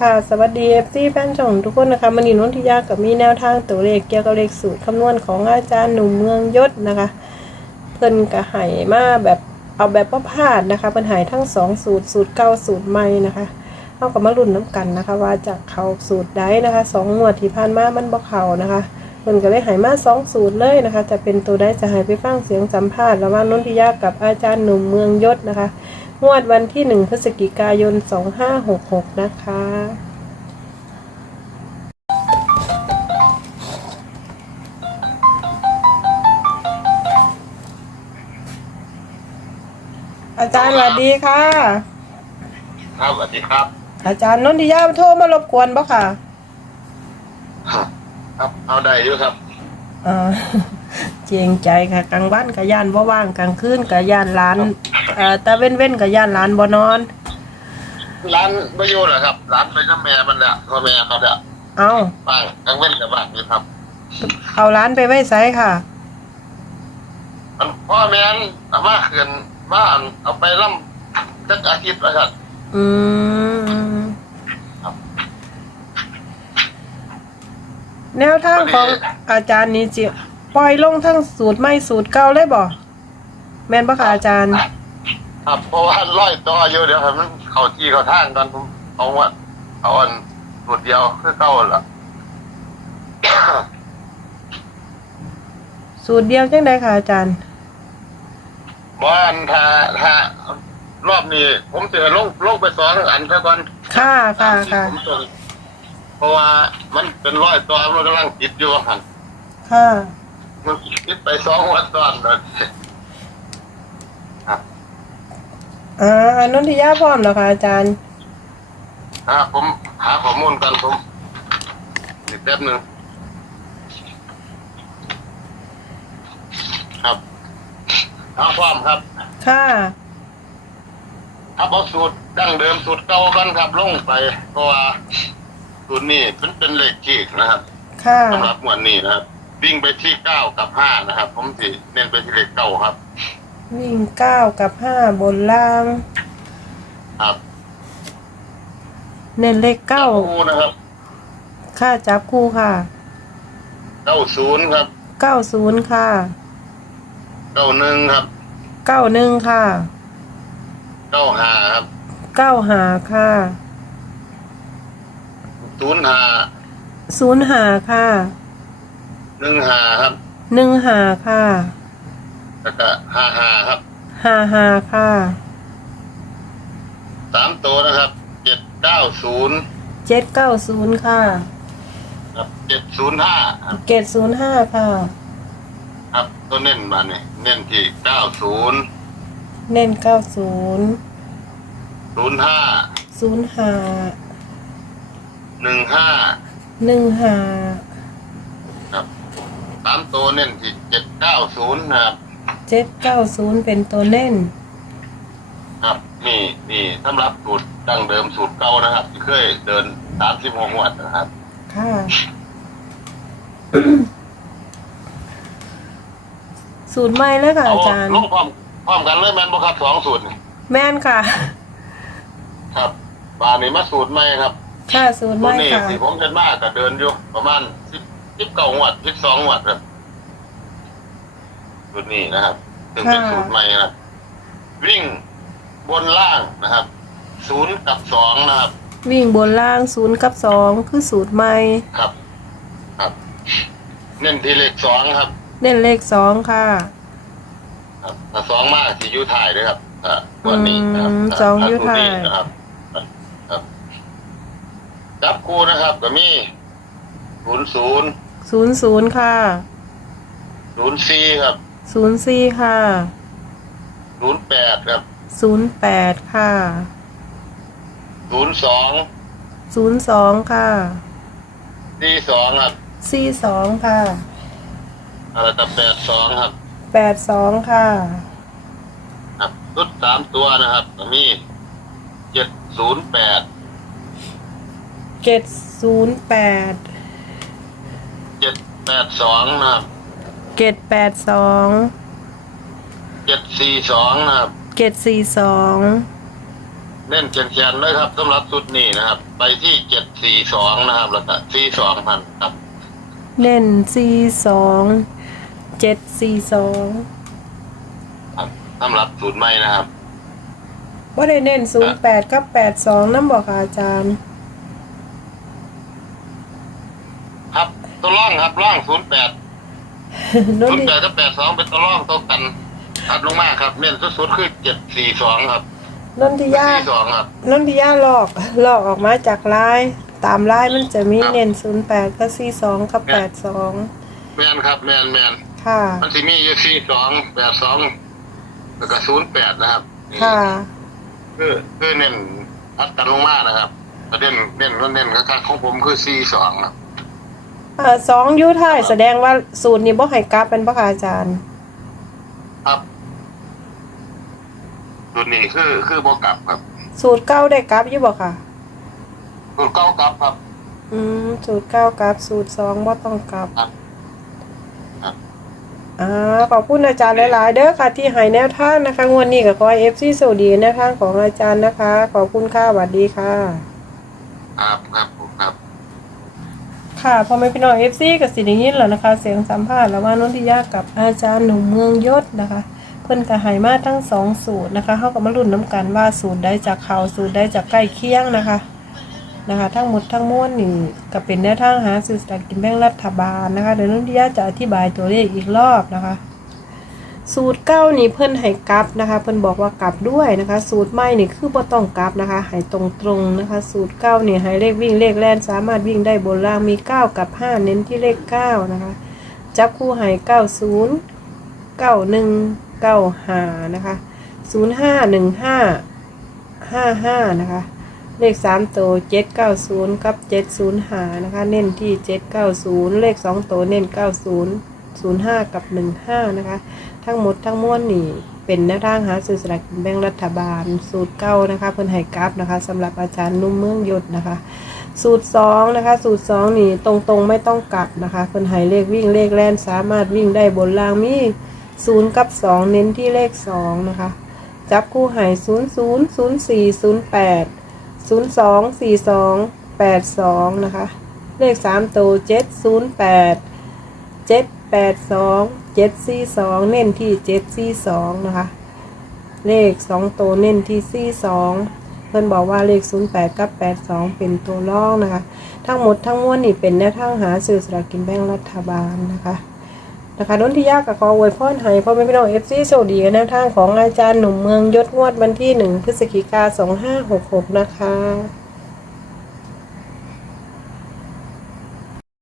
ค่ะสวัสดีเอฟซีแฟนช่องทุกคนนะคะมันนี่นนทิยากับมีแนวทางตัวเลขเกี่ยวกับเลขสูตรคำนวณของอาจารย์หนุ่มเมืองยศนะคะ เพิ่นกระหายมาแบบเอาแบบประพลาดนะคะเพิ่นหายทั้งสองสูตรสูตรเก่าสูตรใหม่นะคะเอากับมารุ่นน้ำกันนะคะ ว่าจากเขาสูตรใดนะคะสองงวดที่ผ่านมามันบ่เขานะคะเพิ่นก็เลยหายมาสองสูตรเลยนะคะ จะเป็นตัวใดจะหายไปฟังเสียงสัมภาษณ์ระหว่างนนทิยากับอาจารย์หนุ่มเมืองยศนะคะ งวดวันที่หนึ่งพฤศจิกายน 2566 นะคะ อาจารย์สวัสดีค่ะ ครับสวัสดีครับ อาจารย์นนทิยาโทรมารบกวนปะค่ะ ครับ เอาได้อยู่ครับอ่าเจียงใจค่ะกลางวันกับย่านบ่ว่างกลางคืนกับย่านร้านเอ่อแต่เว้นเว้นๆกับย่านร้านบ่นอน ร้านประโยชน์เหรอครับร้านไปน้ำแม่มันแหละพ่อแม่เขาเนี่ยเอาบ้างทั้งเว้นกับบ้านนี่ครับ เอาร้านไปไว้ไสค่ะ มันพ่อแม่นเอามาเขื่อนบ้านเอาไปล่ำจักอาทิตย์แล้วครับ อืมครับแนวทางของอาจารย์นี่จิปล่อยลงทั้งสูตรใหม่สูตรเก่าเลยบ่แม่นปะคะอาจารย์ ครับเพราะว่าร้อยต่ออยู่เดี๋ยวให้มันเข้าที่เข้าทางกันผมเอาว่าเอาอันสุดเดียวคือเก้าละสูตรเดียวจังไดค่ะอาจารย์ บ้านถ้าถ้ารอบนี้ ผมจะลงลงไปสองอันซะก่อนค่ะค่ะค่ะ ผมจะเพราะว่ามันเป็นร้อยตัวมันกำลังติดอยู่หันค่ะ มันติดไปสองวันตอนเลยครับ อ่าอันนนทิยาพร้อมแล้วค่ะอาจารย์อ่าผมหาข้อมูลกันผมอีกแป๊บหนึ่งครับเอาพร้อมครับ ค่ะครับเอาสูตรดั้งเดิมสูตรเก่ากันครับลงไปเพราะว่าสูตรนี้เป็นเป็นเลขขีดนะครับค่ะสำหรับวันนี้นะครับวิ่งไปที่เก้ากับห้านะครับ ผมสิเน้นไปที่เลขเก้าครับ วิ่งเก้ากับห้าบนล่าง ครับเน้นเลขเก้าคู่นะครับค่ะจับคู่ค่ะเก้าศูนย์ครับเก้าศูนย์ค่ะเก้าหนึ่งครับเก้าหนึ่งค่ะเก้าห้าครับเก้าหาค่ะศูนย์ห้าศูนย์หาค่ะหนึ่งห้าครับหนึ่งหาค่ะ แล้วก็ห้าห้าครับหาหาค่ะสามตัวนะครับเจ็ดเก้าศูนย์เจ็ดเก้าศูนย์ค่ะครับเจ็ดศูนย์ห้าครับเกตศูนย์ห้าค่ะ ครับตัวเน้นมาเนี่ยเน้นที่เก้าศูนย์เน้นเก้าศูนย์ศูนย์ห้าศูนย์หาหนึ่งห้าหนึ่งหาครับสามตัวเน้นที่เจ็ดเก้าศูนย์นะครับ เจ็ดเก้าศูนย์เป็นตัวเน้นครับนี่นี่สำหรับสูตรดั้งเดิมสูตรเก่านะครับที่เคยเดินสามสิบหกงวดนะครับ ค่ะ สูตรใหม่เลยค่ะเอาอาจารย์ ลงพร้อมพร้อมกันเลยแมนบ่ครับสองสูตรนี่แม่นค่ะ ครับบานนี้มาสูตรใหม่ครับค่ะ สูตรใหตัวม่นี้ค่ะ ที่ผมเดินมากก็เดินอยู่ประมาณสิบสิบเก้างวดสิบสองงวดครับ สูตรนี้นะครับถึงเป็นค่ะสูตรใหม่นะครับวิ่งบนล่างนะครับศูนย์กับสองนะครับ วิ่งบนล่างศูนย์กับสองคือสูตรใหม่ครับ ครับ เน้นที่เลขสองครับ เน้นเลขสองค่ะ ครับถ้าสองมากที่อยูถ่ายด้วยครับอ่าวันนี้นะครับอืมาสองถ้าอยู่สูตรนี้ถ่ายนะครับ ครับจับคู่นะครับก็มีศูนย์ศูนย์ศูนย์ศูนย์ค่ะศูนย์สี่ครับ ศูนย์สี่ค่ะศูนย์แปดครับศูนย์แปดค่ะศูนย์สองศูนย์สองค่ะสี่สองครับสี่สองค่ะอะไรกับแปดสองครับแปดสองค่ะครับชุดสามตัวนะครับก็มีเจ็ดศูนย์แปดเจ็ดศูนย์แปดเจ็ดแปดสองนะครับ เจ็ดแปดสองเจ็ดสี่สองนะครับเจ็ดสี่สองเน้นเขียนๆเลยครับสำหรับสุดนี้นะครับ ไปที่เจ็ดสี่สองนะครับแล้วก็สี่สองพันครับ เน้นสี่สองเจ็ดสี่สองครับสำหรับสูตรใหม่นะครับ ว่าได้เน้นศูนย์แปดกับแปดสองน้ำบอกค่ะอาจารย์ ครับตัวร่องครับร่องศูนย์แปด นนศูนย์ทิแปดกับแปดสองเป็นตัวร่องตัวกันอัดลงมาครับ เน้นสุดๆคือเจ็ดสี่สองครับนนทิยาสี่สองครับ นนทิยาหลอกหลอกออกมาจากไลน์ตามไลน์มันจะมีครับ เน้นศูนย์แปดกับสี่สองกับแปดสองแมนครับแมนแมนค่ะ มันจะมีอยู่สี่สองแปดสองแล้วก็ศูนย์แปดนะครับค่ะ คือคือเน้นอัดกันลงมานะครับประเด็นเน้นก็เน้นก็ของผมคือสี่สองครับ อ่าสองอยูท้ายแสดงว่าสูตรนี้บ่ให้กราฟเป็นบ่ค่ะอาจารย์ ครับตัวนี้คือคือโบกลับครับสูตรเก้าได้กราฟอยู่บ่ค่ะตัวเก้ากลับครับ อืมสูตรเก้ากราฟสูตรสองบ่ต้องกราฟครับครับ อ่าขอบคุณอาจารย์หลายๆเด้อค่ะที่ให้แนวทางนะคะงวดนี้ก็ขอให้ FC สวัสดีแนวทางของอาจารย์นะคะ ขอบคุณค่ะสวัสดีค่ะ ครับครับผม ค่ะพอไม่พี่น้อง FC กับสิได้ยินแล้วนะคะ เสียงสัมภาษณ์ระหว่างนนทิยากับอาจารย์หนุ่มเมืองยศนะคะ เพิ่นก็ให้มาทั้งสองสูตรนะคะเขาก็มาลุ้นน้ำกันว่าสูตรได้จากเขาสูตรได้จากใกล้เคียงนะคะนะคะ ทั้งหมดทั้งมวลนี่ก็เป็นแนวทางหาซื้อสลากกินแบ่งรัฐบาลนะคะเดี๋ยวนนทิยาจะอธิบายตัวเลขอีกรอบนะคะ สูตรเก้านี่เพิ่นให้กลับนะคะ เพิ่นบอกว่ากลับด้วยนะคะ สูตรใหม่นี่คือบ่ต้องกลับนะคะให้ตรงๆนะคะ สูตรเก้านี่ให้เลขวิ่งเลขแล่นสามารถวิ่งได้บนล่างมีเก้ากับห้าเน้นที่เลขเก้านะคะ จับคู่ให้เก้าศูนย์เก้าหนึ่งเก้าห้านะคะศูนย์ห้าหนึ่งห้าห้าห้านะคะ เลขสามตัวเจ็ดเก้าศูนย์กับเจ็ดศูนย์หานะคะ เน้นที่เจ็ดเก้าศูนย์เลขสองตัวเน้นเก้าศูนย์ ศูนย์ห้ากับหนึ่งห้านะคะ ทั้งหมดทั้งมวลนี่เป็นแนวทางหาซื้อสลากกินแบ่งรัฐบาล สูตรเก้านะคะเพิ่นให้กราฟนะคะสำหรับอาจารย์นุ่มเมืองยศนะคะ สูตรสองนะคะสูตรสองนี่ตรงๆไม่ต้องกลับนะคะเพิ่นให้เลขวิ่งเลขแล่นสามารถวิ่งได้บนล่างมีศูนย์กับสองเน้นที่เลขสองนะคะจับคู่ให้ศูนย์ศูนย์ศูนย์สี่ศูนย์แปดศูนย์สองสี่สองแปดสองนะคะเลขสามตัวเจ็ดศูนย์แปดเจ็ด แปดสองเจ็ดสี่สองเน้นที่เจ็ดสี่สองนะคะ เลขสองตัวเน้นที่สี่สองเพื่อนบอกว่าเลขศูนย์แปดกับแปดสองเป็นตัวล่องนะคะ ทั้งหมดทั้งมวลนี่เป็นแนวทางหาสื่อสลากกินแบ่งรัฐบาลนะคะนะคะนนทิยากับขออวยพรให้พ่อแม่พี่น้องเอฟซีโชคดีแนวทางของอาจารย์หนุ่มเมืองยศงวดวันที่หนึ่งพฤศจิกาสองห้าหกหกนะคะ